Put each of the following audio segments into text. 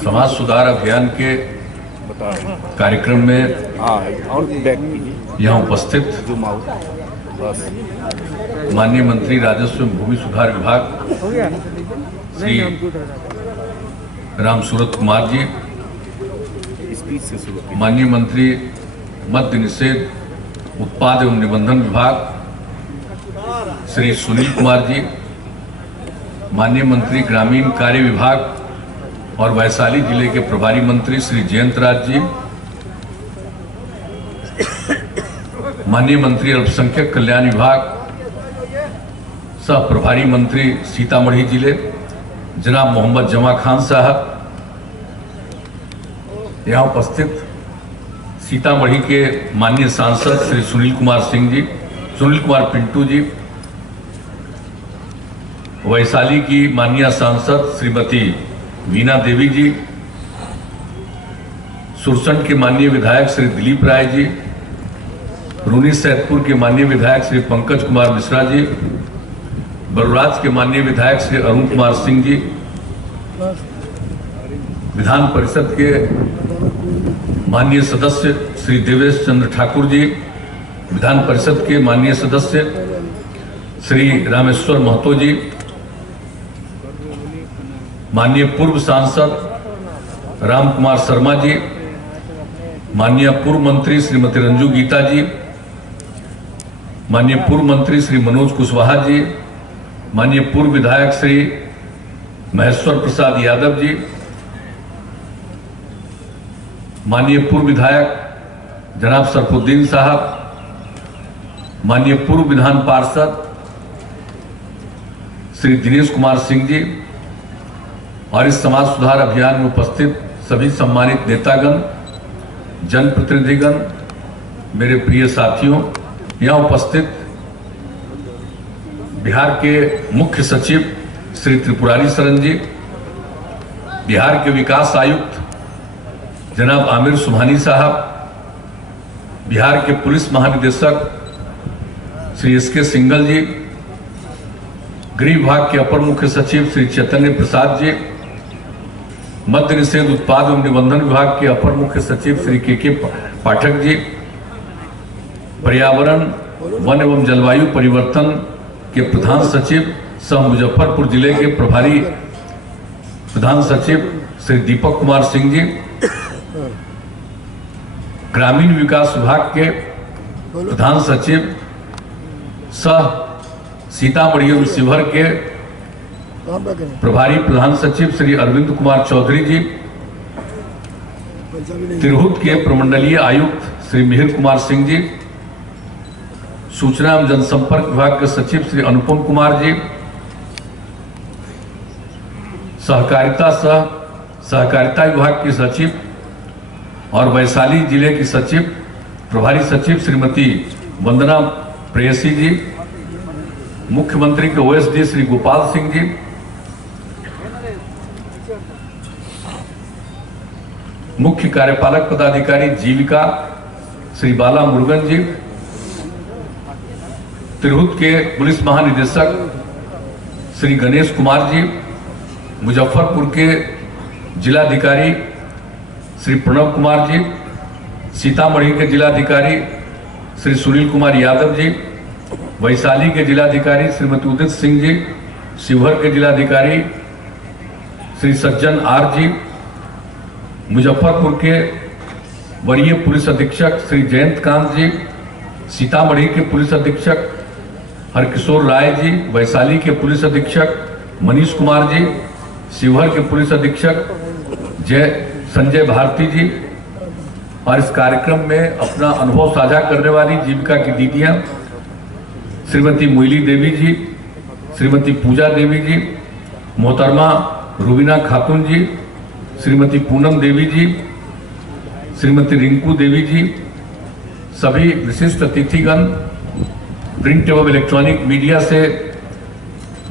समाज सुधार अभियान के कार्यक्रम में यहाँ उपस्थित माननीय मंत्री राजस्व एवं भूमि सुधार विभाग श्री राम सूरत कुमार जी, माननीय मंत्री मद्य निषेध उत्पाद एवं निबंधन विभाग श्री सुनील कुमार जी, माननीय मंत्री ग्रामीण कार्य विभाग और वैशाली जिले के प्रभारी मंत्री श्री जयंत राज जी, माननीय मंत्री अल्पसंख्यक कल्याण विभाग सह प्रभारी मंत्री सीतामढ़ी जिले जनाब मोहम्मद जमा खान साहब, यहाँ उपस्थित सीतामढ़ी के माननीय सांसद श्री सुनील कुमार पिंटू जी, वैशाली की माननीय सांसद श्रीमती वीना देवी जी, सुरसंड के माननीय विधायक श्री दिलीप राय जी, रूनी सैदपुर के माननीय विधायक श्री पंकज कुमार मिश्रा जी, बरुराज के माननीय विधायक श्री अरुण कुमार सिंह जी, विधान परिषद के माननीय सदस्य श्री देवेश चंद्र ठाकुर जी, विधान परिषद के माननीय सदस्य श्री रामेश्वर महतो जी, माननीय पूर्व सांसद राम कुमार शर्मा जी, माननीय पूर्व मंत्री श्रीमती रंजू गीता जी, माननीय पूर्व मंत्री श्री मनोज कुशवाहा जी, माननीय पूर्व विधायक श्री महेश्वर प्रसाद यादव जी, माननीय पूर्व विधायक जनाब सरफुद्दीन साहब, माननीय पूर्व विधान पार्षद श्री दिनेश कुमार सिंह जी और इस समाज सुधार अभियान में उपस्थित सभी सम्मानित नेतागण, जनप्रतिनिधिगण, मेरे प्रिय साथियों, यहाँ उपस्थित बिहार के मुख्य सचिव श्री त्रिपुरारी शरण जी, बिहार के विकास आयुक्त जनाब आमिर सुभानी साहब, बिहार के पुलिस महानिदेशक श्री एसके सिंघल जी, गृह विभाग के अपर मुख्य सचिव श्री चैतन्य प्रसाद जी, मद्य निषेध उत्पाद एवं निबंधन विभाग के अपर मुख्य सचिव श्री के पाठक जी, पर्यावरण वन एवं जलवायु परिवर्तन के प्रधान सचिव सह मुजफ्फरपुर जिले के प्रभारी प्रधान सचिव श्री दीपक कुमार सिंह जी, ग्रामीण विकास विभाग के प्रधान सचिव सह सीतामढ़ी एवं शिवहर के प्रभारी प्रधान सचिव श्री अरविंद कुमार चौधरी जी, तिरहुत के प्रमंडलीय आयुक्त श्री मिहिर कुमार सिंह जी, सूचना एवं जनसंपर्क विभाग के सचिव श्री अनुपम कुमार जी, सहकारिता विभाग की सचिव और वैशाली जिले की सचिव प्रभारी सचिव श्रीमती वंदना प्रेयसी जी, मुख्यमंत्री के ओएसडी श्री गोपाल सिंह जी, मुख्य कार्यपालक पदाधिकारी जीविका श्री बाला मुरुगन जी, तिरहुत के पुलिस महानिदेशक श्री गणेश कुमार जी, मुजफ्फरपुर के जिलाधिकारी श्री प्रणव कुमार जी, सीतामढ़ी के जिलाधिकारी श्री सुनील कुमार यादव जी, वैशाली के जिलाधिकारी श्रीमती उदित सिंह जी, शिवहर के जिलाधिकारी श्री सज्जन आर जी, मुजफ्फरपुर के वरीय पुलिस अधीक्षक श्री जयंत कांत जी, सीतामढ़ी के पुलिस अधीक्षक हरकिशोर राय जी, वैशाली के पुलिस अधीक्षक मनीष कुमार जी, शिवहर के पुलिस अधीक्षक संजय भारती जी, और इस कार्यक्रम में अपना अनुभव साझा करने वाली जीविका की दीदियां श्रीमती मोइली देवी जी, श्रीमती पूजा देवी जी, मोहतरमा रुबीना खातून जी, श्रीमती पूनम देवी जी, श्रीमती रिंकू देवी जी, सभी विशिष्ट अतिथिगण, प्रिंट एवं इलेक्ट्रॉनिक मीडिया से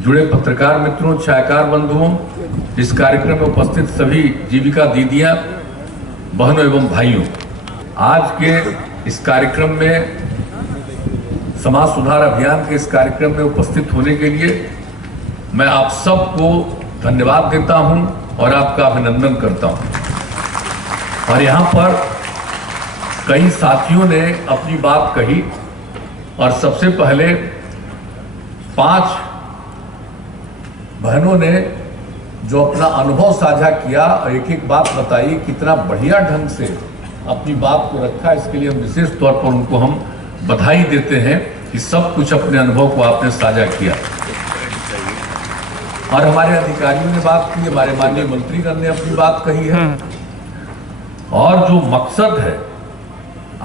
जुड़े पत्रकार मित्रों, छायाकार बंधुओं, इस कार्यक्रम में उपस्थित सभी जीविका दीदियां, बहनों एवं भाइयों, आज के इस कार्यक्रम में समाज सुधार अभियान के इस कार्यक्रम में उपस्थित होने के लिए मैं आप सबको धन्यवाद देता हूं और आपका अभिनंदन करता हूं। और यहां पर कई साथियों ने अपनी बात कही और सबसे पहले 5 बहनों ने जो अपना अनुभव साझा किया और एक एक बात बताई, कितना बढ़िया ढंग से अपनी बात को रखा। इसके लिए हम विशेष तौर पर उनको हम बधाई देते हैं कि सब कुछ अपने अनुभव को आपने साझा किया। और हमारे अधिकारियों ने बात की, हमारे माननीय मंत्रीगण ने अपनी बात कही है। और जो मकसद है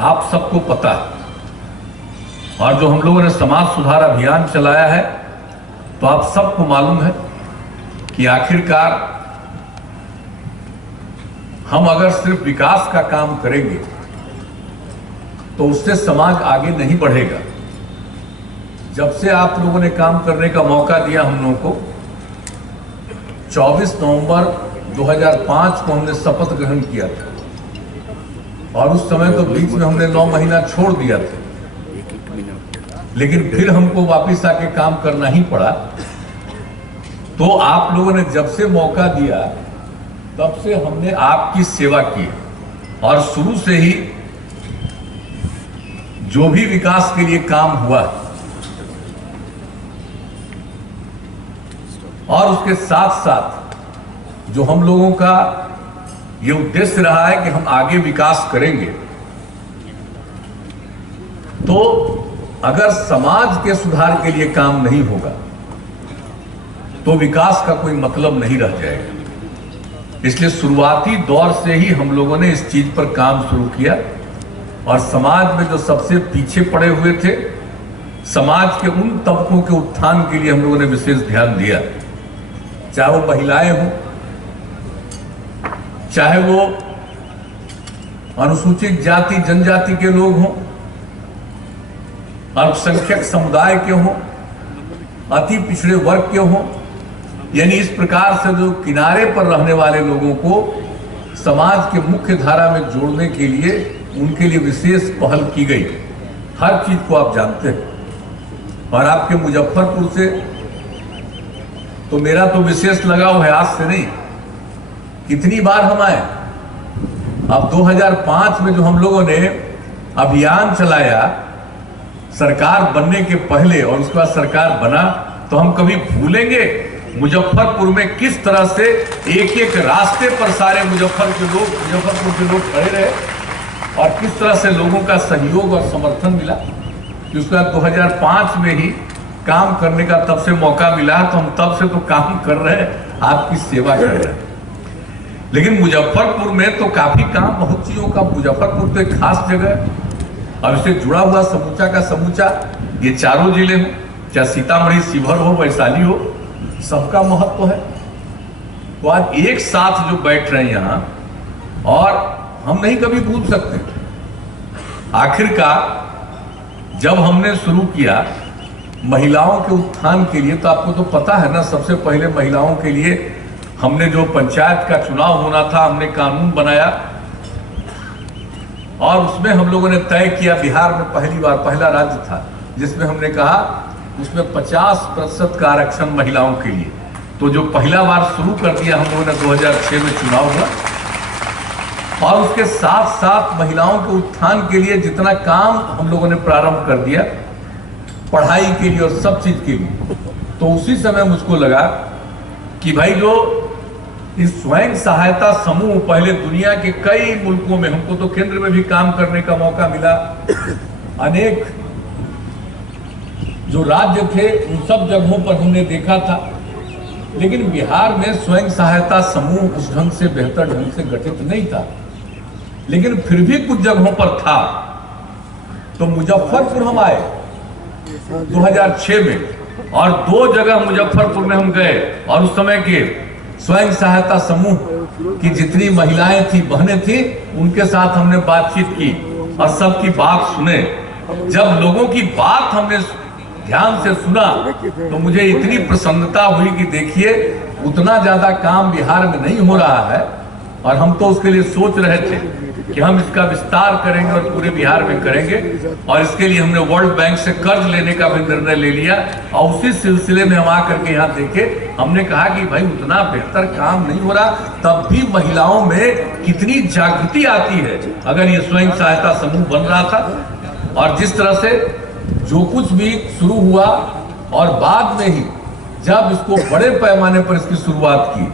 आप सबको पता है, और जो हम लोगों ने समाज सुधार अभियान चलाया है तो आप सबको मालूम है कि आखिरकार हम अगर सिर्फ विकास का काम करेंगे तो उससे समाज आगे नहीं बढ़ेगा। जब से आप लोगों ने काम करने का मौका दिया हम लोगों को, 24 नवंबर 2005 को हमने शपथ ग्रहण किया था और उस समय तो बीच में हमने 9 महीना छोड़ दिया था, लेकिन फिर हमको वापस आके काम करना ही पड़ा। तो आप लोगों ने जब से मौका दिया तब से हमने आपकी सेवा की और शुरू से ही जो भी विकास के लिए काम हुआ और उसके साथ साथ जो हम लोगों का ये उद्देश्य रहा है कि हम आगे विकास करेंगे, तो अगर समाज के सुधार के लिए काम नहीं होगा तो विकास का कोई मतलब नहीं रह जाएगा। इसलिए शुरुआती दौर से ही हम लोगों ने इस चीज पर काम शुरू किया और समाज में जो सबसे पीछे पड़े हुए थे, समाज के उन तबकों के उत्थान के लिए हम लोगों ने विशेष ध्यान दिया। चाहे वो महिलाएं हों, चाहे वो अनुसूचित जाति जनजाति के लोग हों, अल्पसंख्यक समुदाय के हों, अति पिछड़े वर्ग के हों, यानी इस प्रकार से जो किनारे पर रहने वाले लोगों को समाज के मुख्य धारा में जोड़ने के लिए उनके लिए विशेष पहल की गई। हर चीज को आप जानते हैं। और आपके मुजफ्फरपुर से तो मेरा तो विशेष लगाव है, आज से नहीं, कितनी बार हम आए। अब 2005 में जो हम लोगों ने अभियान चलाया सरकार बनने के पहले और उसके बाद सरकार बना, तो हम कभी भूलेंगे मुजफ्फरपुर में किस तरह से एक एक रास्ते पर सारे मुजफ्फरपुर के लोग खड़े रहे और किस तरह से लोगों का सहयोग और समर्थन मिला। उसके बाद 2005 में ही काम करने का तब से मौका मिला, तो हम तब से तो काम कर रहे हैं, आपकी सेवा कर रहे हैं। लेकिन मुजफ्फरपुर में तो काफी काम, बहुत चीजों का, मुजफ्फरपुर तो एक खास जगह है और इससे जुड़ा हुआ समूचा का समूचा ये चारों जिले हो, चाहे सीतामढ़ी, शिवहर हो, वैशाली हो, सबका महत्व है। तो आज एक साथ जो बैठ रहे हैं यहां, और हम नहीं कभी भूल सकते। आखिरकार जब हमने शुरू किया महिलाओं के उत्थान के लिए, तो आपको तो पता है ना, सबसे पहले महिलाओं के लिए हमने जो पंचायत का चुनाव होना था, हमने कानून बनाया और उसमें हम लोगों ने तय किया, बिहार में पहली बार पहला राज्य था जिसमें हमने कहा उसमें 50% का आरक्षण महिलाओं के लिए। तो जो पहला बार शुरू कर दिया हम लोगों ने 2006 में चुनाव हुआ, और उसके साथ साथ महिलाओं के उत्थान के लिए जितना काम हम लोगों ने प्रारंभ कर दिया, पढ़ाई के लिए और सब चीज के लिए। तो उसी समय मुझको लगा कि भाई जो इस स्वयं सहायता समूह, पहले दुनिया के कई मुल्कों में, हमको तो केंद्र में भी काम करने का मौका मिला, अनेक जो राज्य थे उन सब जगहों पर हमने देखा था, लेकिन बिहार में स्वयं सहायता समूह उस ढंग से, बेहतर ढंग से गठित नहीं था, लेकिन फिर भी कुछ जगहों पर था। तो मुजफ्फरपुर हम आए 2006 में और 2 जगह मुजफ्फरपुर में हम गए और उस समय के स्वयं सहायता समूह की जितनी महिलाएं थी, बहनें थी, उनके साथ हमने बातचीत की और सबकी बात सुने। जब लोगों की बात हमने ध्यान से सुना तो मुझे इतनी प्रसन्नता हुई कि देखिए, उतना ज्यादा काम बिहार में नहीं हो रहा है और हम तो उसके लिए सोच रहे थे कि हम इसका विस्तार करेंगे और पूरे बिहार में करेंगे, और इसके लिए हमने वर्ल्ड बैंक से कर्ज लेने का भी निर्णय ले लिया। और उसी सिलसिले में हम आकर के यहाँ देखे, हमने कहा कि भाई उतना बेहतर काम नहीं हो रहा, तब भी महिलाओं में कितनी जागृति आती है अगर ये स्वयं सहायता समूह बन रहा था। और जिस तरह से जो कुछ भी शुरू हुआ और बाद में ही जब इसको बड़े पैमाने पर इसकी शुरुआत की,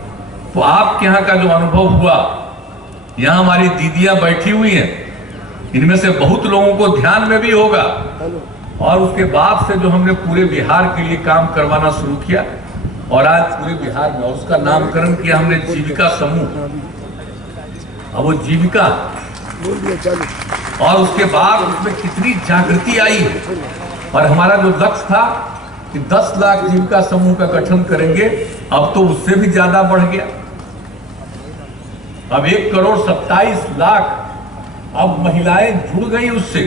तो आपके यहाँ का जो अनुभव हुआ, यहाँ हमारी दीदियां बैठी हुई हैं, इनमें से बहुत लोगों को ध्यान में भी होगा। और उसके बाद से जो हमने पूरे बिहार के लिए काम करवाना शुरू किया, और आज पूरे बिहार में उसका नामकरण किया हमने जीविका समूह। अब वो जीविका, और उसके बाद उसमें कितनी जागृति आई है। और हमारा जो लक्ष्य था कि 10 लाख जीविका समूह का गठन करेंगे, अब तो उससे भी ज्यादा बढ़ गया। अब 1,27,00,000 अब महिलाएं जुड़ गई उससे।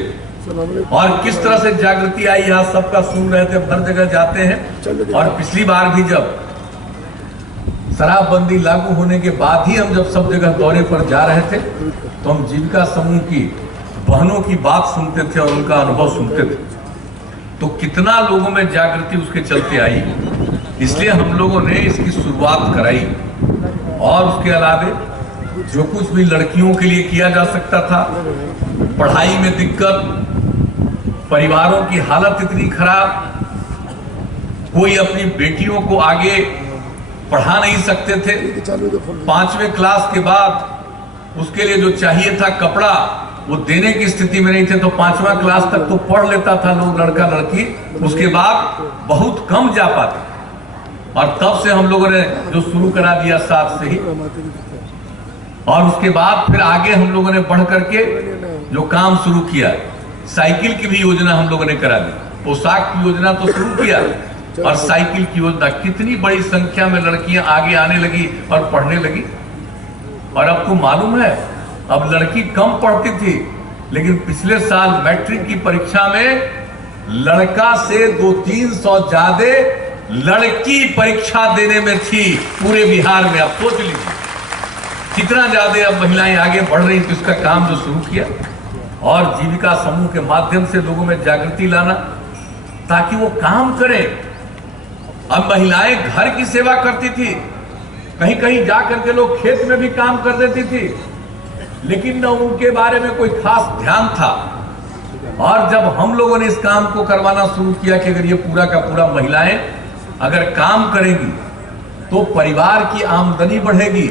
और किस तरह से जागृति आई, यहाँ सबका सुन रहे थे, हर जगह जाते हैं। और पिछली बार भी जब शराबबंदी लागू होने के बाद ही हम जब सब जगह दौरे पर जा रहे थे, तो हम जीविका समूह की बहनों की बात सुनते थे और उनका अनुभव सुनते थे। तो कितना लोगों में जागृति उसके चलते आई, इसलिए हम लोगों ने इसकी शुरुआत कराई। और उसके अलावा जो कुछ भी लड़कियों के लिए किया जा सकता था, पढ़ाई में दिक्कत, परिवारों की हालत इतनी खराब, कोई अपनी बेटियों को आगे पढ़ा नहीं सकते थे। 5वें क्लास के बाद उसके लिए जो चाहिए था कपड़ा, वो देने की स्थिति में नहीं थे। तो 5वां क्लास तक तो पढ़ लेता था लोग, लड़का लड़की, उसके बाद बहुत कम जा पाते। और तब से हम लोगों ने जो शुरू करा दिया 7 से ही, और उसके बाद फिर आगे हम लोगों ने बढ़ करके जो काम शुरू किया, साइकिल की भी योजना हम लोगों ने करा दी। पोशाक की योजना तो शुरू किया, और साइकिल की योजना, कितनी बड़ी संख्या में लड़कियां आगे आने लगी और पढ़ने लगी। और अब तो मालूम है, अब लड़की कम पढ़ती थी, लेकिन पिछले साल मैट्रिक की परीक्षा में लड़का से 200-300 ज्यादा लड़की परीक्षा देने में थी पूरे बिहार में। अब सोच लीजिए कितना ज्यादा अब महिलाएं आगे बढ़ रही। तो इसका काम जो शुरू किया, और जीविका समूह के माध्यम से लोगों में जागृति लाना, ताकि वो काम करें। अब महिलाएं घर की सेवा करती थी, कहीं कहीं जाकर के लोग खेत में भी काम कर देती थी, लेकिन न उनके बारे में कोई खास ध्यान था। और जब हम लोगों ने इस काम को करवाना शुरू किया कि अगर ये पूरा का पूरा महिलाएं अगर काम करेंगी तो परिवार की आमदनी बढ़ेगी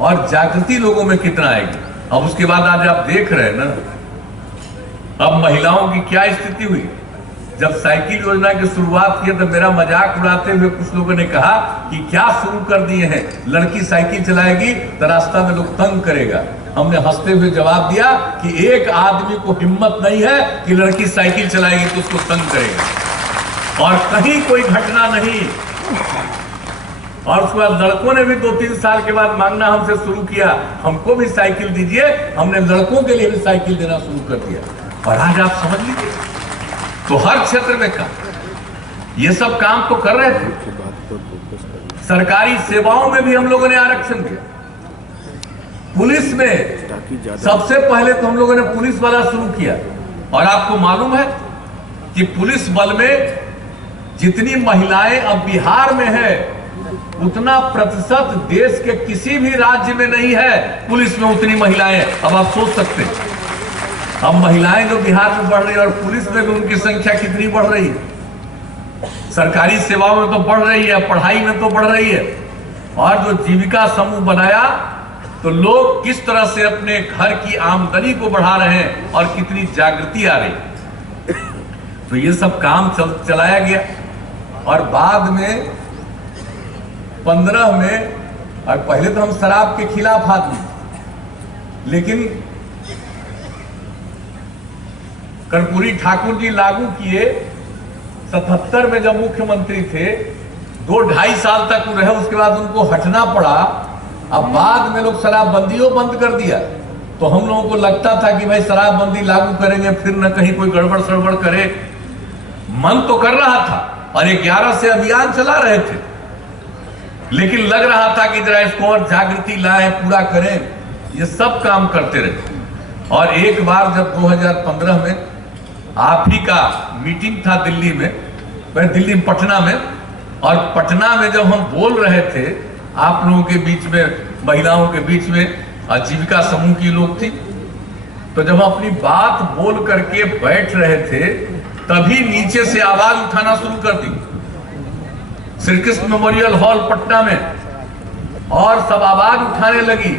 और जागृति लोगों में कितना आएगी। अब उसके बाद आज आप देख रहे हैं ना, अब महिलाओं की क्या स्थिति हुई। जब साइकिल योजना की शुरुआत की तो मेरा मजाक उड़ाते हुए कुछ लोगों ने कहा कि क्या शुरू कर दिए हैं, लड़की साइकिल चलाएगी तो रास्ता में लोग तंग करेगा। हमने हंसते हुए जवाब दिया कि एक आदमी को हिम्मत नहीं है कि लड़की साइकिल चलाएगी तो उसको तंग करेगा, और कहीं कोई घटना नहीं। और उसके बाद लड़कों ने भी 2-3 साल के बाद मांगना हमसे शुरू किया, हमको भी साइकिल दीजिए। हमने लड़कों के लिए भी साइकिल देना शुरू कर दिया। और आज आप समझ लीजिए, तो हर क्षेत्र में काम, ये सब काम तो कर रहे थे। सरकारी सेवाओं में भी हम लोगों ने आरक्षण दिया। पुलिस में सबसे पहले तो हम लोगों ने पुलिस वाला शुरू किया। और आपको मालूम है कि पुलिस बल में जितनी महिलाएं अब बिहार में है, उतना प्रतिशत देश के किसी भी राज्य में नहीं है पुलिस में उतनी महिलाएं। अब आप सोच सकते हैं, अब महिलाएं जो बिहार में बढ़ रही है और पुलिस में भी उनकी संख्या कितनी बढ़ रही है। सरकारी सेवाओं में तो बढ़ रही है, पढ़ाई में तो बढ़ रही है। और जो जीविका समूह बनाया, तो लोग किस तरह से अपने घर की आमदनी को बढ़ा रहे हैं और कितनी जागृति आ रही। तो ये सब काम चलाया गया। और बाद में 15 में, और पहले तो हम शराब के खिलाफ आदमी, लेकिन कर्पूरी ठाकुर जी लागू किए 77 में जब मुख्यमंत्री थे। 2-2.5 साल तक रहे, उसके बाद उनको हटना पड़ा। अब बाद में लोग शराबबंदियों बंद कर दिया। तो हम लोगों को लगता था कि भाई शराबबंदी लागू करेंगे फिर न कहीं कोई गड़बड़ सड़बड़ करे। मन तो कर रहा था और 11 से अभियान चला रहे थे, लेकिन लग रहा था कि जरा इसको और जागृति लाएं, पूरा करें, ये सब काम करते रहे। और एक बार जब 2015 में आप ही का मीटिंग था दिल्ली में, पटना में, और पटना में जब हम बोल रहे थे आप लोगों के बीच में, महिलाओं के बीच में, आजीविका समूह की लोग थी, तो जब हम अपनी बात बोल करके बैठ रहे थे तभी नीचे से आवाज उठाना शुरू कर दी श्री कृष्ण मेमोरियल हॉल पटना में, और सब आवाज उठाने लगी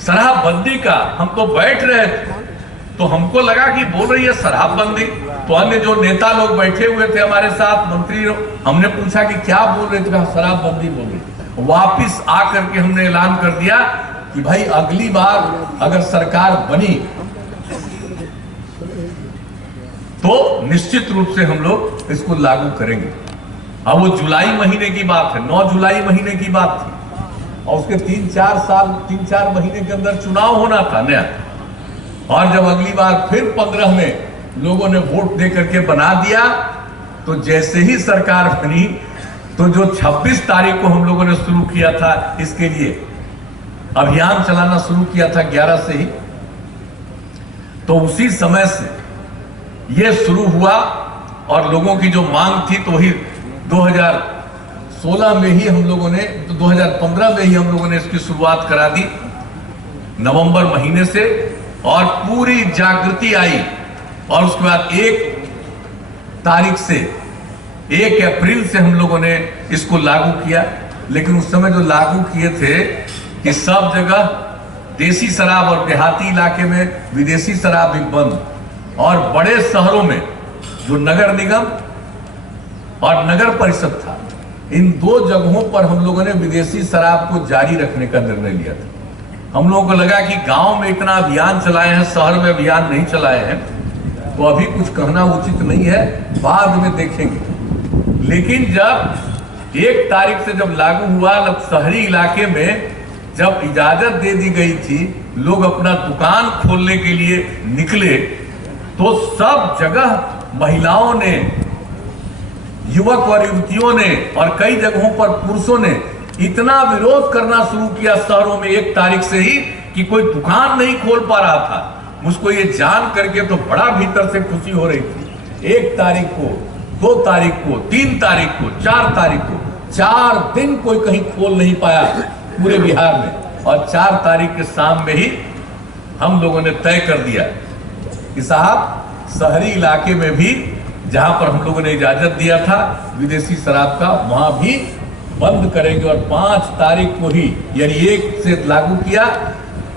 शराबबंदी का। हम तो बैठ रहे थे तो हमको लगा कि बोल रही है शराबबंदी, तो अन्य जो नेता लोग बैठे हुए थे हमारे साथ, मंत्री, हमने पूछा कि क्या बोल रहे थे, शराबबंदी बोल रही। वापिस आकर के हमने ऐलान कर दिया कि भाई अगली बार अगर सरकार बनी तो निश्चित रूप से हम लोग इसको लागू करेंगे। अब वो जुलाई महीने की बात है, 9 जुलाई महीने की बात थी, और उसके 3-4 महीने के अंदर चुनाव होना था नया। और जब अगली बार फिर 15 में लोगों ने वोट दे करके बना दिया, तो जैसे ही सरकार बनी तो जो 26 तारीख को हम लोगों ने शुरू किया था, इसके लिए अभियान चलाना शुरू किया था 11 से ही, तो उसी समय से ये शुरू हुआ। और लोगों की जो मांग थी तो वही 2016 में ही हम लोगों ने, तो 2015 में ही हम लोगों ने इसकी शुरुआत करा दी नवंबर महीने से, और पूरी जागृति आई। और उसके बाद 1 तारीख से 1 अप्रैल से हम लोगों ने इसको लागू किया। लेकिन उस समय जो लागू किए थे कि सब जगह देसी शराब और देहाती इलाके में विदेशी शराब भी बंद, और बड़े शहरों में जो नगर निगम और नगर परिषद था, इन 2 जगहों पर हम लोगों ने विदेशी शराब को जारी रखने का निर्णय लिया था। हम लोगों को लगा कि गांव में इतना अभियान चलाए हैं, शहर में अभियान नहीं चलाए हैं, तो अभी कुछ कहना उचित नहीं है, बाद में देखेंगे। लेकिन जब 1 तारीख से जब लागू हुआ, जब शहरी इलाके में जब इजाजत दे दी गई थी, लोग अपना दुकान खोलने के लिए निकले, तो सब जगह महिलाओं ने, युवक और युवतियों ने, और कई जगहों पर पुरुषों ने इतना विरोध करना शुरू किया शहरों में 1 तारीख से ही, कि कोई दुकान नहीं खोल पा रहा था। मुझको ये जान करके तो बड़ा भीतर से खुशी हो रही थी। 1 तारीख को, 2 तारीख को, 3 तारीख को, 4 तारीख को, 4 दिन कोई कहीं खोल नहीं पाया पूरे बिहार में। और 4 तारीख के शाम में ही हम लोगों ने तय कर दिया कि साहब शहरी इलाके में भी जहां पर हम लोगों ने इजाजत दिया था विदेशी शराब का, वहां भी बंद करेंगे। और 5 तारीख को ही, यानी 1 से लागू किया,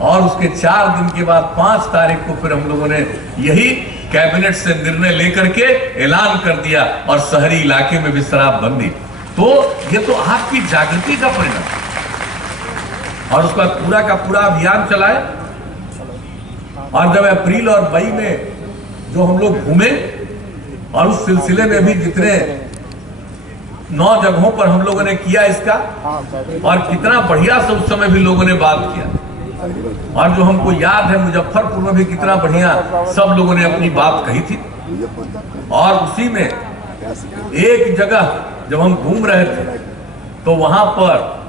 और उसके 4 दिन के बाद 5 तारीख को फिर हम लोगों ने यही कैबिनेट से निर्णय लेकर के ऐलान कर दिया, और शहरी इलाके में भी शराब बंदी। तो ये तो आपकी जागृति का परिणाम। और उसका पूरा का पूरा अभियान चलाए। और जब अप्रैल और मई में जो हम लोग घूमे, और उस सिलसिले में भी जितने 9 जगहों पर हम लोगों ने किया इसका, और कितना बढ़िया से उस समय भी लोगों ने बात किया। और जो हमको याद है मुजफ्फरपुर में भी कितना बढ़िया सब लोगों ने अपनी बात कही थी। और उसी में एक जगह जब हम घूम रहे थे तो वहां पर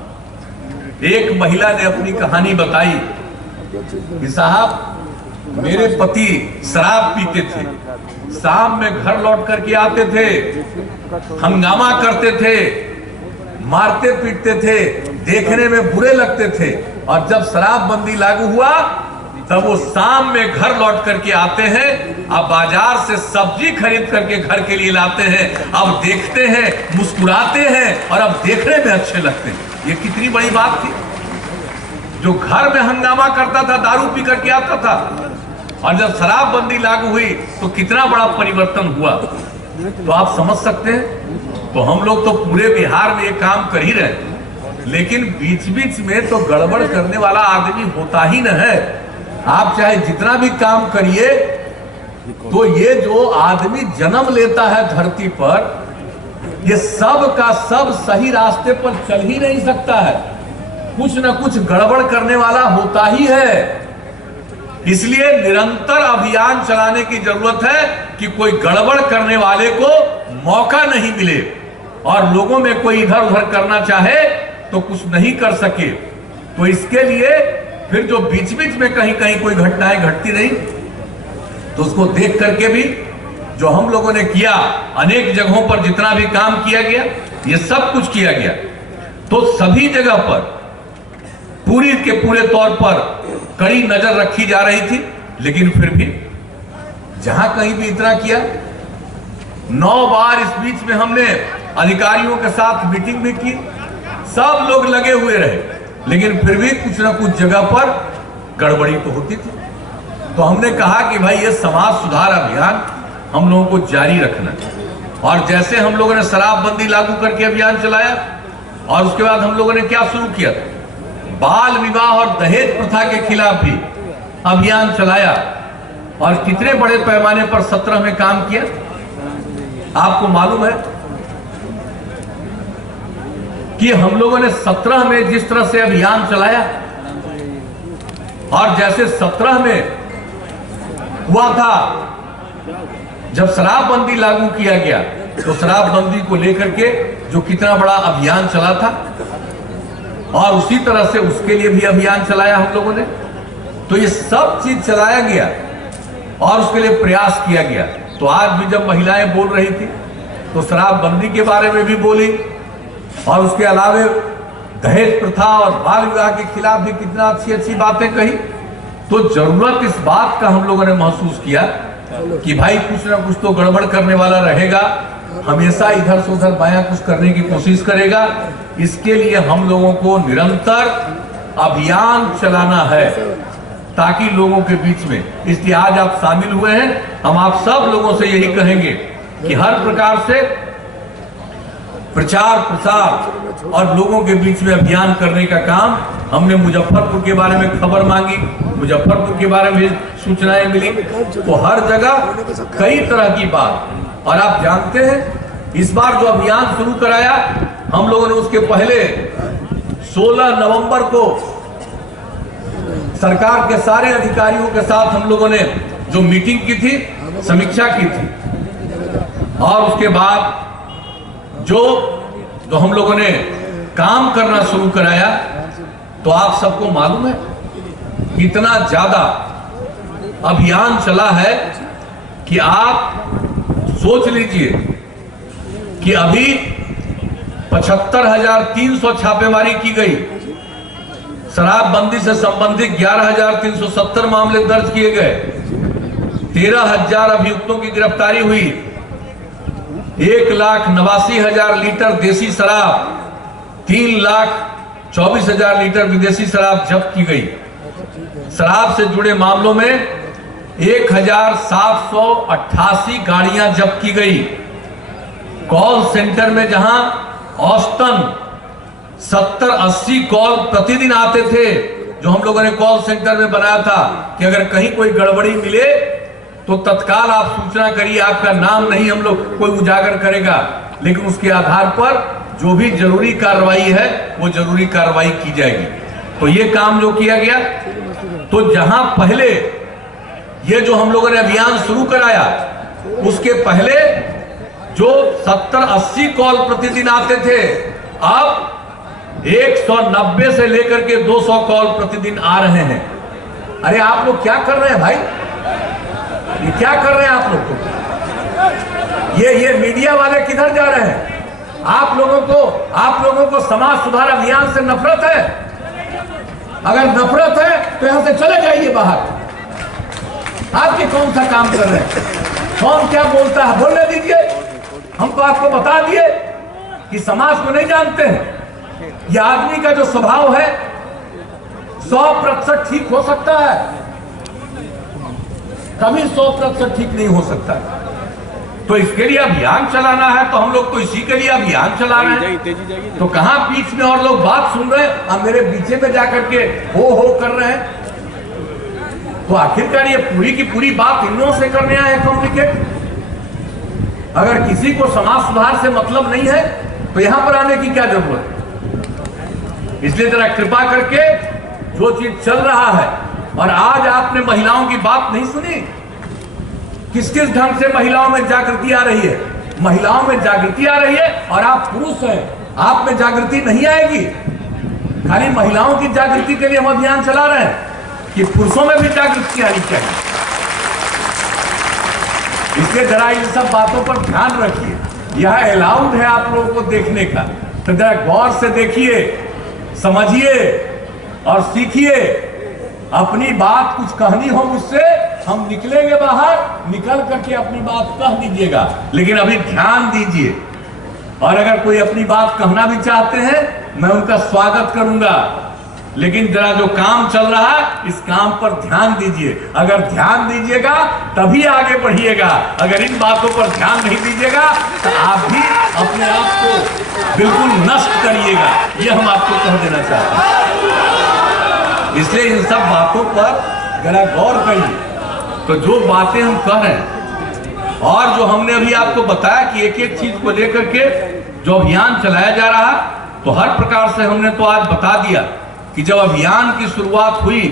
एक महिला ने अपनी कहानी बताई कि साहब मेरे पति शराब पीते थे, शाम में घर लौट करके आते थे, हंगामा करते थे, मारते पीटते थे, देखने में बुरे लगते थे। और जब शराबबंदी लागू हुआ तब वो शाम में घर लौट करके आते हैं, अब बाजार से सब्जी खरीद करके घर के लिए लाते हैं, अब देखते हैं, मुस्कुराते हैं, और अब देखने में अच्छे लगते हैं। ये कितनी बड़ी बात थी। जो घर में हंगामा करता था, दारू पी करके आता था, और जब शराबबंदी लागू हुई तो कितना बड़ा परिवर्तन हुआ। तो आप समझ सकते हैं। तो हम लोग तो पूरे बिहार में ये काम कर ही रहे, लेकिन बीच बीच में तो गड़बड़ करने वाला आदमी होता ही न है। आप चाहे जितना भी काम करिए, तो ये जो आदमी जन्म लेता है धरती पर, ये सब का सब सही रास्ते पर चल ही नहीं सकता है, कुछ न कुछ गड़बड़ करने वाला होता ही है। इसलिए निरंतर अभियान चलाने की जरूरत है कि कोई गड़बड़ करने वाले को मौका नहीं मिले, और लोगों में कोई इधर उधर करना चाहे तो कुछ नहीं कर सके। तो इसके लिए फिर जो बीच बीच में कहीं कहीं कोई घटनाएं घटती रही, तो उसको देख करके भी जो हम लोगों ने किया, अनेक जगहों पर जितना भी काम किया गया, ये सब कुछ किया गया। तो सभी जगह पर पूरी के पूरे तौर पर कड़ी नजर रखी जा रही थी। लेकिन फिर भी जहां कहीं भी इतना किया, 9 बार इस बीच में हमने अधिकारियों के साथ मीटिंग भी की, सब लोग लगे हुए रहे, लेकिन फिर भी कुछ ना कुछ जगह पर गड़बड़ी तो होती थी। तो हमने कहा कि भाई ये समाज सुधार अभियान हम लोगों को जारी रखना है। और जैसे हम लोगों ने शराबबंदी लागू करके अभियान चलाया, और उसके बाद हम लोगों ने क्या शुरू किया, बाल विवाह और दहेज प्रथा के खिलाफ भी अभियान चलाया, और कितने बड़े पैमाने पर 17 में काम किया। आपको मालूम है कि हम लोगों ने 17 में जिस तरह से अभियान चलाया, और जैसे 17 में हुआ था जब शराबबंदी लागू किया गया, तो शराबबंदी को लेकर के जो कितना बड़ा अभियान चला था, और उसी तरह से उसके लिए भी अभियान चलाया हम लोगों ने। तो ये सब चीज चलाया गया और उसके लिए प्रयास किया गया। तो आज भी जब महिलाएं बोल रही थी तो शराबबंदी के बारे में भी बोली, और उसके अलावे दहेज प्रथा और बाल विवाह के खिलाफ भी कितना अच्छी अच्छी बातें कही। तो जरूरत इस बात का हम लोगों ने महसूस किया कि भाई कुछ ना कुछ तो गड़बड़ करने वाला रहेगा, हमेशा इधर से उधर बायां कुछ करने की कोशिश करेगा। इसके लिए हम लोगों को निरंतर अभियान चलाना है, ताकि लोगों के बीच में, इसलिए आज आप शामिल हुए हैं, हम आप सब लोगों से यही कहेंगे कि हर प्रकार से प्रचार प्रसार और लोगों के बीच में अभियान करने का काम। हमने मुजफ्फरपुर के बारे में खबर मांगी, मुजफ्फरपुर के बारे में सूचनाएं मिली, तो हर जगह कई तरह की बात। और आप जानते हैं इस बार जो अभियान शुरू कराया हम लोगों ने, उसके पहले 16 नवंबर को सरकार के सारे अधिकारियों के साथ हम लोगों ने जो मीटिंग की थी, समीक्षा की थी, और उसके बाद जो हम लोगों ने काम करना शुरू कराया, तो आप सबको मालूम है कितना ज्यादा अभियान चला है कि आप सोच लीजिए कि अभी 75,300 छापेमारी की गई, शराबबंदी से संबंधित 11,370 मामले दर्ज किए गए, 13,000 अभियुक्तों की गिरफ्तारी हुई, 1,89,000 लीटर देसी शराब, 3,24,000 लीटर विदेशी शराब जब्त की गई। शराब से जुड़े मामलों में 1,788 गाड़ियां जब्त की गई। कॉल सेंटर में जहां औसतन 70-80 कॉल प्रतिदिन आते थे, जो हम लोगों ने कॉल सेंटर में बनाया था कि अगर कहीं कोई गड़बड़ी मिले तो तत्काल आप सूचना करिए, आपका नाम नहीं हम लोग कोई उजागर करेगा, लेकिन उसके आधार पर जो भी जरूरी कार्रवाई है वो जरूरी कार्रवाई की जाएगी। तो ये काम जो किया गया, तो जहां पहले ये जो हम लोगों ने अभियान शुरू कराया, उसके पहले जो 70-80 कॉल प्रतिदिन आते थे, अब 190 से लेकर के 200 कॉल प्रतिदिन आ रहे हैं। अरे आप लोग क्या कर रहे हैं भाई, ये क्या कर रहे हैं आप लोग? ये मीडिया वाले किधर जा रहे हैं? आप लोगों को समाज सुधार अभियान से नफरत है? अगर नफरत है तो यहां से चले जाइए बाहर। आपके कौन सा काम कर रहे हैं? कौन क्या बोलता है बोलने दीजिए। हम तो आपको बता दिए कि समाज को नहीं जानते हैं। ये आदमी का जो स्वभाव है 100% ठीक हो सकता है, कभी 100% ठीक नहीं हो सकता। तो इसके लिए अभियान चलाना है, तो हम लोग तो इसी के लिए अभियान चला रहे हैं। तो कहां बीच में और लोग बात सुन रहे हैं और मेरे पीछे में जाकर के हो कर रहे हैं। तो आखिरकार ये पूरी की पूरी बात इन लोगों से करने आए कम्युनिकेट। अगर किसी को समाज सुधार से मतलब नहीं है तो यहां पर आने की क्या जरूरत है? इसलिए जरा कृपा करके जो चीज चल रहा है, और आज आपने महिलाओं की बात नहीं सुनी, किस किस ढंग से महिलाओं में जागृति आ रही है। महिलाओं में जागृति आ रही है, और आप पुरुष हैं, आप में जागृति नहीं आएगी। खाली महिलाओं की जागृति के लिए हम अभियान चला रहे हैं कि पुरुषों में भी जागृति आनी चाहिए। इसलिए जरा इन सब बातों पर ध्यान रखिए। यह अलाउड है आप लोगों को देखने का, तो जरा गौर से देखिए, समझिए और सीखिए। अपनी बात कुछ कहनी हो मुझसे, हम निकलेंगे बाहर, निकल करके अपनी बात कह दीजिएगा, लेकिन अभी ध्यान दीजिए। और अगर कोई अपनी बात कहना भी चाहते हैं, मैं उनका स्वागत करूंगा, लेकिन जरा जो काम चल रहा है इस काम पर ध्यान दीजिए। अगर ध्यान दीजिएगा तभी आगे बढ़िएगा, अगर इन बातों पर ध्यान नहीं दीजिएगा तो आप भी अपने आप को बिल्कुल नष्ट करिएगा। ये हम आपको कह देना चाहते हैं। इसलिए इन सब बातों पर जरा गौर करिए। तो जो बातें हम कह रहे हैं और जो हमने अभी आपको बताया कि एक एक चीज को लेकर के जो अभियान चलाया जा रहा, तो हर प्रकार से हमने तो आज बता दिया कि जब अभियान की शुरुआत हुई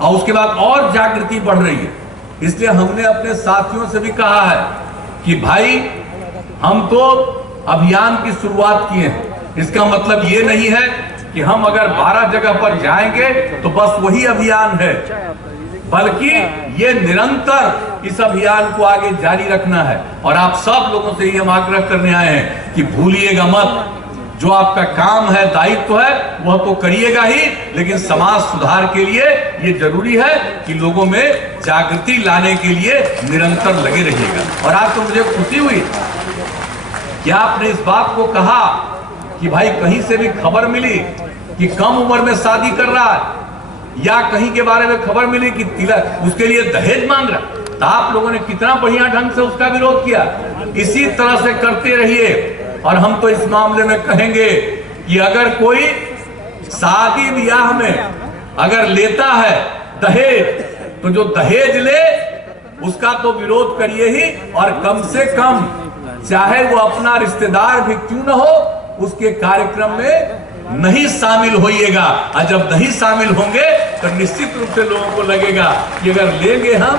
और उसके बाद और जागृति बढ़ रही है। इसलिए हमने अपने साथियों से भी कहा है कि भाई हम तो अभियान की शुरुआत किए हैं, इसका मतलब ये नहीं है कि हम अगर 12 जगह पर जाएंगे तो बस वही अभियान है, बल्कि ये निरंतर इस अभियान को आगे जारी रखना है। और आप सब लोगों से ये हम आग्रह करने आए हैं कि भूलिएगा मत, जो आपका काम है, दायित्व है, वह तो करिएगा ही, लेकिन समाज सुधार के लिए ये जरूरी है कि लोगों में जागृति लाने के लिए निरंतर लगे रहिएगा। और आज तो मुझे खुशी हुई कि आपने इस बात को कहा कि भाई कहीं से भी खबर मिली कि कम उम्र में शादी कर रहा है, या कहीं के बारे में खबर मिली कि तिलक उसके लिए दहेज मांग रहा, तो आप लोगों ने कितना बढ़िया ढंग से उसका विरोध किया। इसी तरह से करते रहिए। और हम तो इस मामले में कहेंगे कि अगर कोई शादी ब्याह में अगर लेता है दहेज, तो जो दहेज ले उसका तो विरोध करिए ही, और कम से कम चाहे वो अपना रिश्तेदार भी क्यों न हो, उसके कार्यक्रम में नहीं शामिल होइएगा। और जब नहीं शामिल होंगे तो निश्चित रूप से लोगों को लगेगा कि अगर लेंगे हम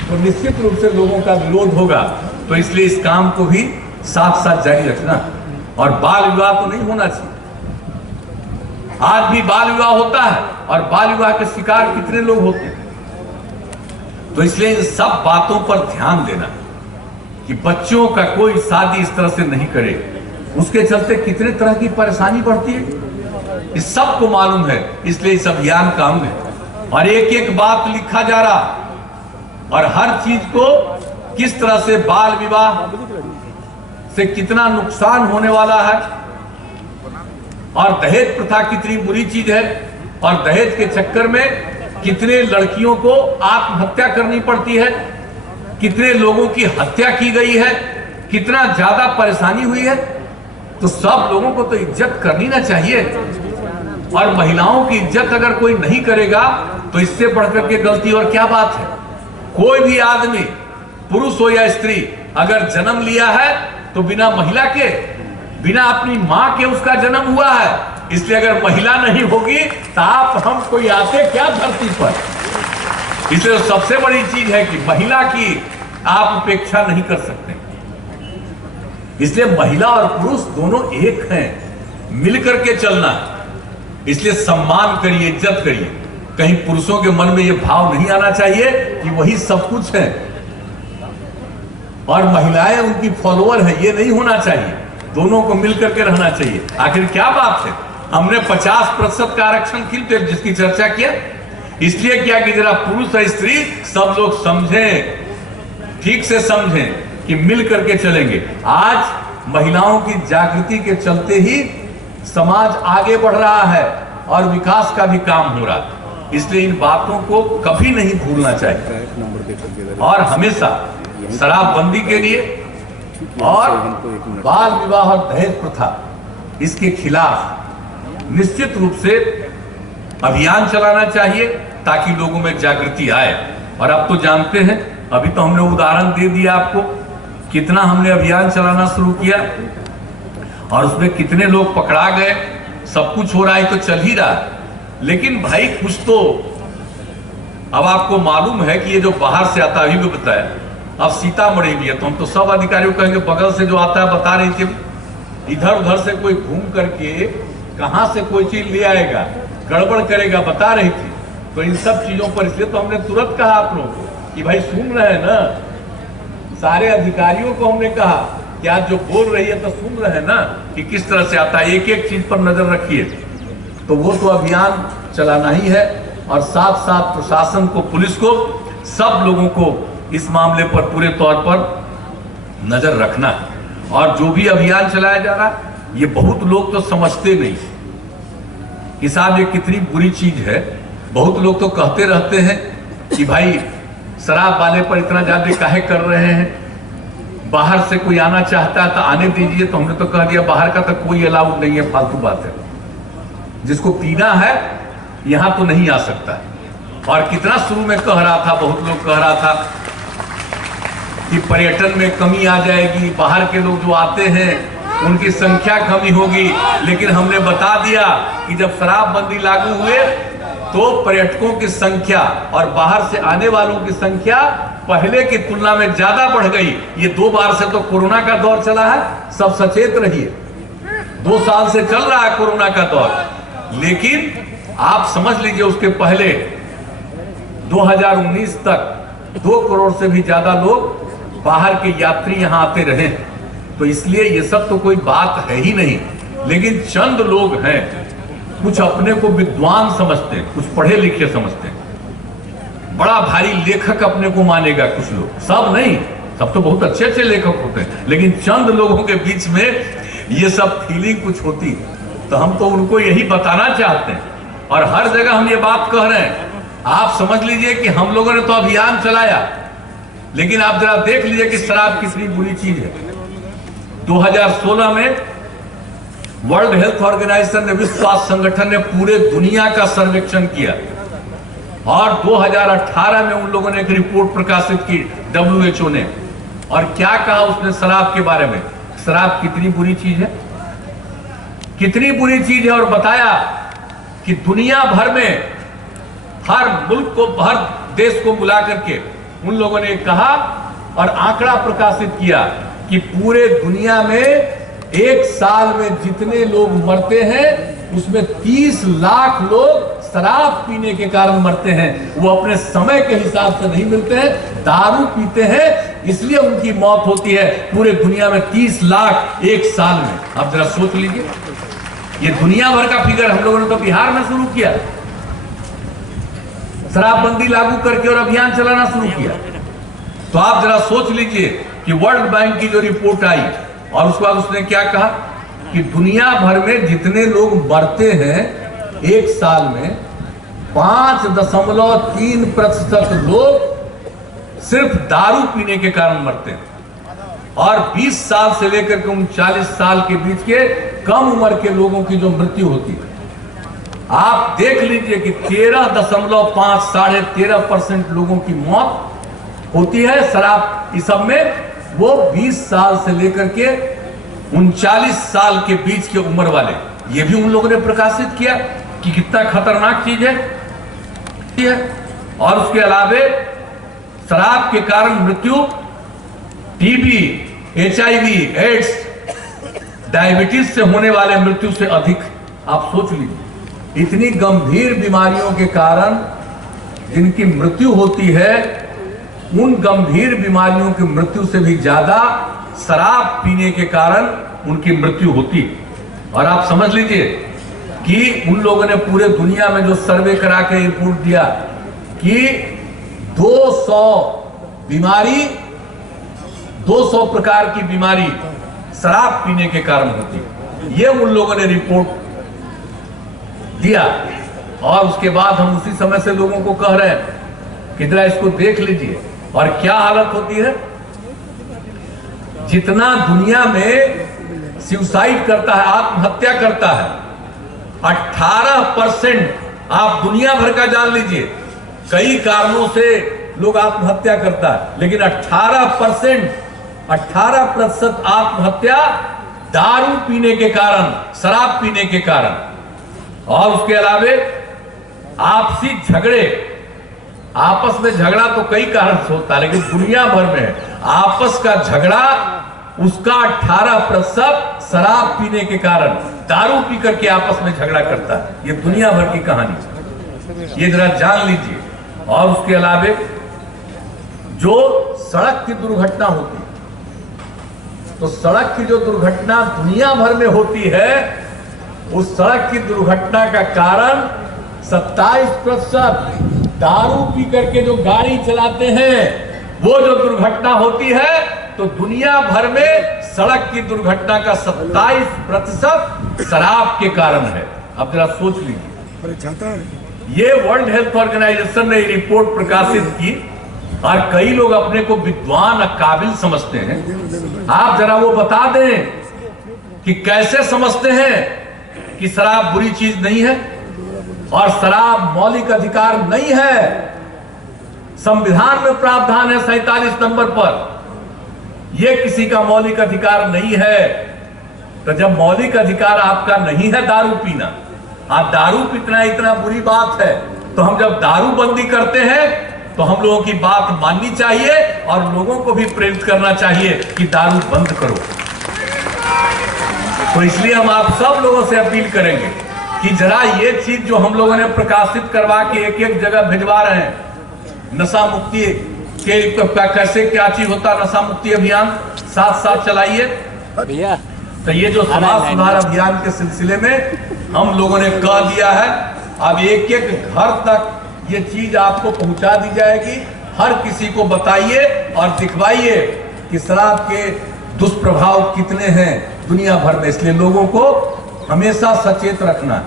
तो निश्चित रूप से लोगों का विरोध होगा। तो इसलिए इस काम को भी साथ साथ जारी रखना। और बाल विवाह तो नहीं होना चाहिए। आज भी बाल विवाह होता है और बाल विवाह के शिकार कितने लोग होते हैं। तो इसलिए इन सब बातों पर ध्यान देना कि बच्चों का कोई शादी इस तरह से नहीं करे, उसके चलते कितने तरह की परेशानी बढ़ती है, इस सब को मालूम है। इसलिए इस अभियान का अंग है और एक एक बात लिखा जा रहा, और हर चीज को किस तरह से बाल विवाह से कितना नुकसान होने वाला है, और दहेज प्रथा कितनी बुरी चीज है, और दहेज के चक्कर में कितने लड़कियों को आत्महत्या करनी पड़ती है, कितने लोगों की हत्या की गई है, कितना ज्यादा परेशानी हुई है। तो सब लोगों को तो इज्जत करनी ना चाहिए। और महिलाओं की इज्जत अगर कोई नहीं करेगा तो इससे बढ़कर के गलती और क्या बात है। कोई भी आदमी, पुरुष हो या स्त्री, अगर जन्म लिया है तो बिना महिला के, बिना अपनी मां के उसका जन्म हुआ है। इसलिए अगर महिला नहीं होगी तो आप हम कोई आते क्या धरती पर। इसलिए सबसे बड़ी चीज है कि महिला की आप उपेक्षा नहीं कर सकते। इसलिए महिला और पुरुष दोनों एक हैं, मिलकर के चलना। इसलिए सम्मान करिए, इज्जत करिए। कहीं पुरुषों के मन में यह भाव नहीं आना चाहिए कि वही सब कुछ है और महिलाएं उनकी फॉलोअर है, ये नहीं होना चाहिए। दोनों को मिलकर के रहना चाहिए। आखिर क्या बात है, हमने 50% का आरक्षण क्यों जिसकी चर्चा किया, इसलिए क्या कि जरा पुरुष और स्त्री सब लोग समझें, ठीक से समझें कि मिल करके चलेंगे। आज महिलाओं की जागृति के चलते ही समाज आगे बढ़ रहा है और विकास का भी काम हो रहा है। इसलिए इन बातों को कभी नहीं भूलना चाहिए और हमेशा शराबबंदी के लिए और बाल विवाह और दहेज प्रथा इसके खिलाफ निश्चित रूप से अभियान चलाना चाहिए ताकि लोगों में जागृति आए। और अब तो जानते हैं, अभी तो हमने उदाहरण दे दिया आपको, कितना हमने अभियान चलाना शुरू किया और उसमें कितने लोग पकड़ा गए। सब कुछ हो रहा है तो चल ही रहा है, लेकिन भाई कुछ तो अब आपको मालूम है कि ये जो बाहर से आता, अभी भी बताया, अब सीतामढ़ी भी है तो हम तो सब अधिकारियों कहेंगे बगल से जो आता है, बता रही थी इधर उधर से कोई घूम करके कहां से कोई चीज ले आएगा, गड़बड़ करेगा, बता रही थी। तो इन सब चीजों पर इसलिए तो हमने तुरंत कहा आप लोगों को कि भाई सुन रहे हैं ना, सारे अधिकारियों को हमने कहा कि आज जो बोल रही है तो सुन रहे हैं ना कि किस तरह से आता है, एक एक चीज पर नजर रखिए। तो वो तो अभियान चलाना ही है और साथ साथ प्रशासन को, पुलिस को, सब लोगों को इस मामले पर पूरे तौर पर नजर रखना है। और जो भी अभियान चलाया जा रहा है, ये बहुत लोग तो समझते नहीं कि साहब ये कितनी बुरी चीज है। बहुत लोग तो कहते रहते हैं कि भाई शराब वाले पर इतना ज्यादा काहे कर रहे हैं, बाहर से कोई आना चाहता है तो आने दीजिए। तो हमने तो कह दिया बाहर का तो कोई अलाउड नहीं है, फालतू बात है। जिसको पीना है यहां तो नहीं आ सकता है। और कितना शुरू में कह रहा था, बहुत लोग कह रहा था कि पर्यटन में कमी आ जाएगी, बाहर के लोग जो आते हैं उनकी संख्या कमी होगी। लेकिन हमने बता दिया कि जब शराबबंदी लागू हुए तो पर्यटकों की संख्या और बाहर से आने वालों की संख्या पहले की तुलना में ज्यादा बढ़ गई। ये 2 बार से तो कोरोना का दौर चला है, सब सचेत रहिए। 2 साल से चल रहा है कोरोना का दौर। लेकिन आप समझ लीजिए उसके पहले 2019 तक 2 करोड़ से भी ज्यादा लोग बाहर के यात्री यहां आते रहे। तो इसलिए ये सब तो कोई बात है ही नहीं। लेकिन चंद लोग हैं, कुछ अपने को विद्वान समझते हैं, कुछ पढ़े लिखे समझते हैं, बड़ा भारी लेखक अपने को मानेगा कुछ लोग, सब नहीं, सब तो बहुत अच्छे अच्छे लेखक होते हैं। लेकिन चंद लोगों के बीच में ये सब फीलिंग कुछ होती है। तो हम तो उनको यही बताना चाहते हैं और हर जगह हम ये बात कह रहे हैं। आप समझ लीजिए कि हम लोगों ने तो अभियान चलाया, लेकिन आप जरा देख लीजिए कि शराब कितनी बुरी चीज है। 2016 में वर्ल्ड हेल्थ ऑर्गेनाइजेशन ने, विश्व स्वास्थ्य संगठन ने पूरे दुनिया का सर्वेक्षण किया और 2018 में उन लोगों ने एक रिपोर्ट प्रकाशित की, WHO ने। और क्या कहा उसने शराब के बारे में, शराब कितनी बुरी चीज है, कितनी बुरी चीज है। और बताया कि दुनिया भर में हर मुल्क को, हर देश को बुला करके उन लोगों ने कहा और आंकड़ा प्रकाशित किया कि पूरे दुनिया में एक साल में जितने लोग मरते हैं उसमें 30 लाख लोग शराब पीने के कारण मरते हैं। वो अपने समय के हिसाब से नहीं मिलते हैं, दारू पीते हैं, इसलिए उनकी मौत होती है। पूरे दुनिया में 30 लाख एक साल में। आप जरा सोच लीजिए, ये दुनिया भर का फिगर हम लोगों ने तो बिहार में शुरू किया, शराबबंदी लागू करके और अभियान चलाना शुरू किया। तो आप जरा सोच लीजिए कि वर्ल्ड बैंक की जो रिपोर्ट आई और उसके बाद उसने क्या कहा कि दुनिया भर में जितने लोग मरते हैं एक साल में 5.3% लोग सिर्फ दारू पीने के कारण मरते हैं। और 20 साल से लेकर के 39 साल के बीच के कम उम्र के लोगों की जो मृत्यु होती है, आप देख लीजिए कि 13.5 साढ़े 13% लोगों की मौत होती है शराब इस सब में। वो 20 साल से लेकर के 39 साल के बीच के उम्र वाले, ये भी उन लोगों ने प्रकाशित किया कि कितना खतरनाक चीज है। और उसके अलावे शराब के कारण मृत्यु टीबी, HIV, एड्स, डायबिटीज से होने वाले मृत्यु से अधिक। आप सोच लीजिए, इतनी गंभीर बीमारियों के कारण जिनकी मृत्यु होती है, उन गंभीर बीमारियों की मृत्यु से भी ज्यादा शराब पीने के कारण उनकी मृत्यु होती है। और आप समझ लीजिए कि उन लोगों ने पूरे दुनिया में जो सर्वे करा के रिपोर्ट दिया कि 200 बीमारी, 200 प्रकार की बीमारी शराब पीने के कारण होती है। ये उन लोगों ने रिपोर्ट दिया। और उसके बाद हम उसी समय से लोगों को कह रहे हैं कि जरा इसको देख लीजिए। और क्या हालत होती है, जितना दुनिया में सुसाइड करता है, आत्महत्या करता है, 18% आप दुनिया भर का जान लीजिए, कई कारणों से लोग आत्महत्या करता है, लेकिन 18% आत्महत्या दारू पीने के कारण, शराब पीने के कारण। और उसके अलावे आपसी झगड़े, आपस में झगड़ा तो कई कारण से होता है, लेकिन दुनिया भर में आपस का झगड़ा उसका 18% शराब पीने के कारण दारू पी करके आपस में झगड़ा करता है। ये दुनिया भर की कहानी, ये जरा जान लीजिए। और उसके अलावे जो सड़क की दुर्घटना होती है, तो सड़क की जो दुर्घटना दुनिया भर में होती है, उस सड़क की दुर्घटना का कारण 27% दारू पी करके जो गाड़ी चलाते हैं, वो जो दुर्घटना होती है, तो दुनिया भर में सड़क की दुर्घटना का 27% शराब के कारण है। अब जरा सोच लीजिए, ये वर्ल्ड हेल्थ ऑर्गेनाइजेशन ने रिपोर्ट प्रकाशित की और कई लोग अपने को विद्वान और काबिल समझते हैं। आप जरा वो बता दें कि कैसे समझते हैं कि शराब बुरी चीज नहीं है और शराब मौलिक अधिकार नहीं है। संविधान में प्रावधान है 47 नंबर पर, यह किसी का मौलिक अधिकार नहीं है। तो जब मौलिक अधिकार आपका नहीं है दारू पीना, आप दारू पीना इतना बुरी बात है, तो हम जब दारू बंदी करते हैं तो हम लोगों की बात माननी चाहिए और लोगों को भी प्रेरित करना चाहिए कि दारू बंद करो। तो इसलिए हम आप सब लोगों से अपील करेंगे कि जरा ये चीज जो हम लोगों ने प्रकाशित करवा के एक एक जगह भिजवा रहे हैं, नशा मुक्ति के कैसे क्या चीज होता है, नशा मुक्ति अभियान साथ साथ चलाइए भैया। तो ये जो समाज सुधार अभियान के सिलसिले में हम लोगों ने कह दिया है, अब एक एक घर तक ये चीज आपको पहुंचा दी जाएगी। हर किसी को बताइए और दिखवाइए कि शराब के दुष्प्रभाव कितने हैं दुनिया भर में। इसलिए लोगों को हमेशा सचेत रखना,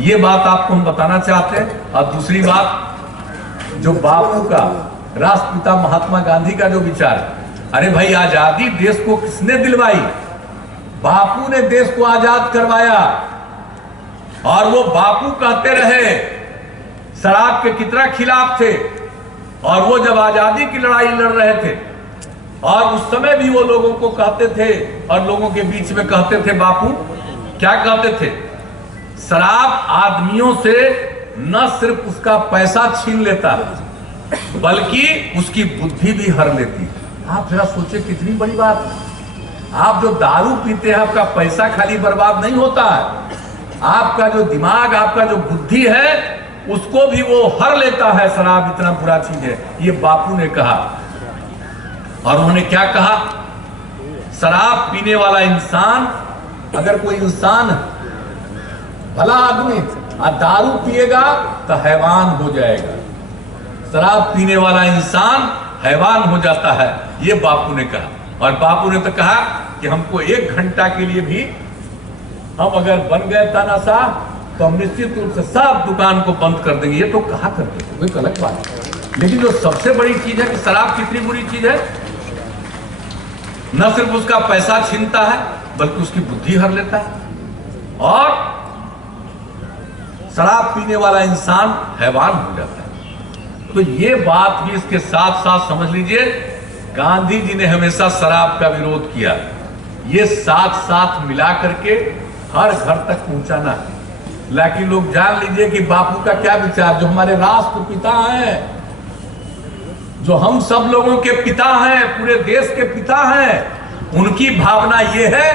ये बात आपको हम बताना चाहते हैं। और दूसरी बात, जो बापू का, राष्ट्रपिता महात्मा गांधी का जो विचार, अरे भाई आजादी देश को किसने दिलवाई? बापू ने देश को आजाद करवाया। और वो बापू कहते रहे शराब के कितना खिलाफ थे, और वो जब आजादी की लड़ाई लड़ रहे थे और उस समय भी वो लोगों को कहते थे और लोगों के बीच में कहते थे, बापू क्या कहते थे, शराब आदमियों से न सिर्फ उसका पैसा छीन लेता बल्कि उसकी बुद्धि भी हर लेती। आप जरा सोचिए कितनी बड़ी बात है। आप जो दारू पीते हैं, आपका पैसा खाली बर्बाद नहीं होता है, आपका जो दिमाग, आपका जो बुद्धि है, उसको भी वो हर लेता है। शराब इतना बुरा चीज है, ये बापू ने कहा। और उन्होंने क्या कहा, शराब पीने वाला इंसान, अगर कोई इंसान भला आदमी और दारू पिएगा तो हैवान हो जाएगा। शराब पीने वाला इंसान हैवान हो जाता है, ये बापू ने कहा। और बापू ने तो कहा कि हमको 1 घंटा के लिए भी हम अगर बन गए तानाशाह तो हम निश्चित रूप से सब दुकान को बंद कर देंगे। ये तो कहा करते थे, कोई गलत बात है। लेकिन जो सबसे बड़ी चीज है कि शराब कितनी बुरी चीज है, न सिर्फ उसका पैसा छीनता है बल्कि उसकी बुद्धि हर लेता है और शराब पीने वाला इंसान हैवान हो जाता है। तो ये बात भी इसके साथ साथ समझ लीजिए, गांधी जी ने हमेशा शराब का विरोध किया। ये साथ साथ मिला करके हर घर तक पहुंचाना है। लेकिन लोग जान लीजिए कि बापू का क्या विचार, जो हमारे राष्ट्रपिता हैं, जो हम सब लोगों के पिता हैं, पूरे देश के पिता हैं, उनकी भावना ये है।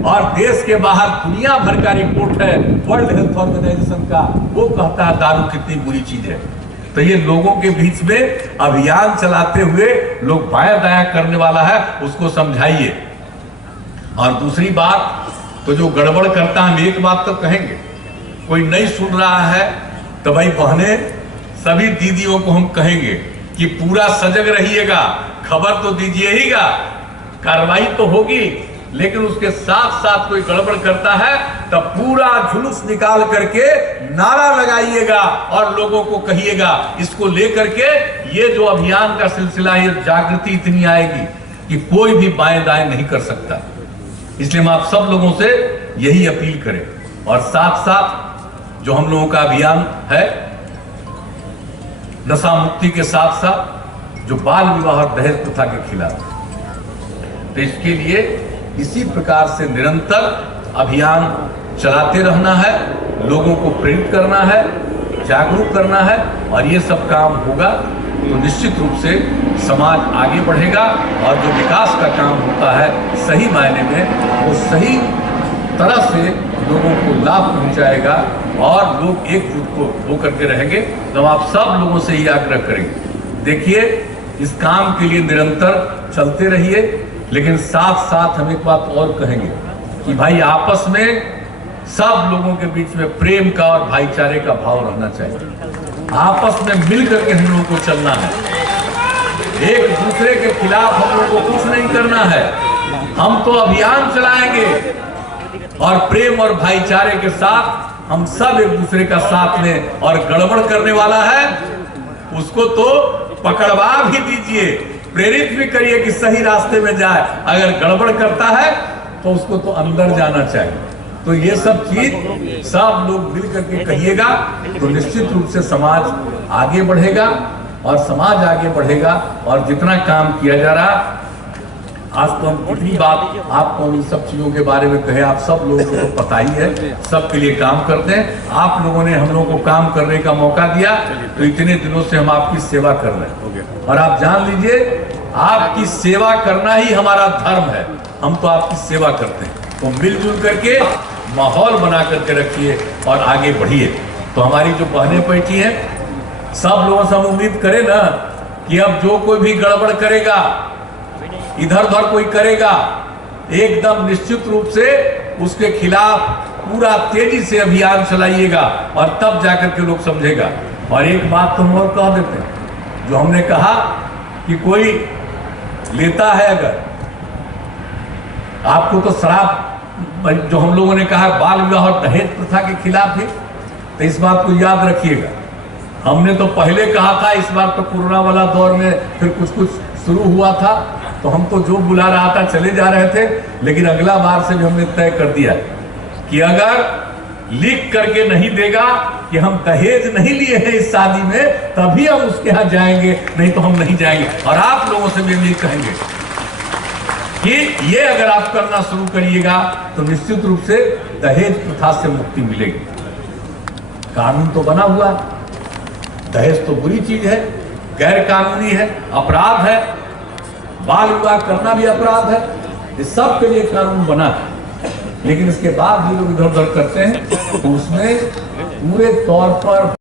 और देश के बाहर दुनिया भर का रिपोर्ट है वर्ल्ड हेल्थ ऑर्गेनाइजेशन का, वो कहता है दारू कितनी बुरी चीज है। तो ये लोगों के बीच में अभियान चलाते हुए लोग बाया दाया करने वाला है, उसको समझाइए। और दूसरी बात, तो जो गड़बड़ करता है, हम एक बात तो कहेंगे, कोई नहीं सुन रहा है तो भाई बहने, सभी दीदियों को हम कहेंगे कि पूरा सजग रहिएगा, खबर तो दीजिएगा, कार्रवाई तो होगी, लेकिन उसके साथ साथ कोई गड़बड़ करता है तो पूरा जुलूस निकाल करके नारा लगाइएगा और लोगों को कहिएगा। इसको लेकर के ये जो अभियान का सिलसिला, ये जागृति इतनी आएगी कि कोई भी बाएं दाएं नहीं कर सकता। इसलिए हम आप सब लोगों से यही अपील करें। और साथ साथ जो हम लोगों का अभियान है नशा मुक्ति के साथ साथ जो बाल विवाह और दहेज प्रथा के खिलाफ, तो इसके लिए इसी प्रकार से निरंतर अभियान चलाते रहना है, लोगों को प्रेरित करना है, जागरूक करना है। और ये सब काम होगा तो निश्चित रूप से समाज आगे बढ़ेगा और जो विकास का काम होता है सही मायने में वो सही तरह से लोगों को लाभ पहुंचाएगा और लोग एकजुट होकर के रहेंगे। तो आप सब लोगों से ये आग्रह करेंगे, देखिए इस काम के लिए निरंतर चलते रहिए, लेकिन साथ साथ हम एक बात और कहेंगे कि भाई आपस में सब लोगों के बीच में प्रेम का और भाईचारे का भाव रहना चाहिए। आपस में मिलकर के हम लोगों को चलना है, एक दूसरे के खिलाफ हम लोगों को कुछ नहीं करना है। हम तो अभियान चलाएंगे और प्रेम और भाईचारे के साथ हम सब एक दूसरे का साथ लें, और गड़बड़ करने वाला है उसको तो पकड़वा भी दीजिए, प्रेरित भी करिए कि सही रास्ते में जाए। अगर गड़बड़ करता है तो उसको तो अंदर जाना चाहिए। तो ये सब चीज सब लोग मिल करके कहिएगा तो निश्चित रूप से समाज आगे बढ़ेगा, और समाज आगे बढ़ेगा। और जितना काम किया जा रहा, आज तो हम कितनी बात आपको इन सब चीजों के बारे में कहे, आप सब लोगों को तो पता ही है, सबके लिए काम करते हैं। आप लोगों ने हम लोगों को काम करने का मौका दिया, तो इतने दिनों से हम आपकी सेवा कर रहे हैं। और आप जान लीजिए, आपकी सेवा करना ही हमारा धर्म है। हम तो आपकी सेवा करते हैं, तो मिलजुल करके माहौल बना करके रखिए और आगे बढ़िए। तो हमारी जो बहनें बैठी हैं, सब लोगों से हम उम्मीद करें ना कि अब जो कोई भी गड़बड़ करेगा, इधर उधर कोई करेगा, एकदम निश्चित रूप से उसके खिलाफ पूरा तेजी से अभियान चलाइएगा, और तब जाकर के लोग समझेगा। और एक बात तो हम और कह देते हैं, जो हमने कहा कि कोई लेता है, अगर आपको तो शराब, जो हम लोगों ने कहा बाल विवाह और दहेज प्रथा के खिलाफ है, तो इस बात को याद रखिएगा। हमने तो पहले कहा था, इस बार तो कोरोना वाला दौर में फिर कुछ कुछ शुरू हुआ था, तो हम तो जो बुला रहा था चले जा रहे थे, लेकिन अगला बार से भी हमने तय कर दिया कि अगर लिख करके नहीं देगा कि हम दहेज नहीं लिए हैं इस शादी में, तभी हम उसके यहाँ जाएंगे, नहीं तो हम नहीं जाएंगे। और आप लोगों से भी हम ये कहेंगे कि ये अगर आप करना शुरू करिएगा तो निश्चित रूप से दहेज प्रथा से मुक्ति मिलेगी। कानून तो बना हुआ, दहेज तो बुरी चीज है, गैर कानूनी है, अपराध है, बाल विवाह करना भी अपराध है, इस सब के लिए कानून बना है। लेकिन इसके बाद भी लोग इधर उधर करते हैं, तो उसमें पूरे तौर पर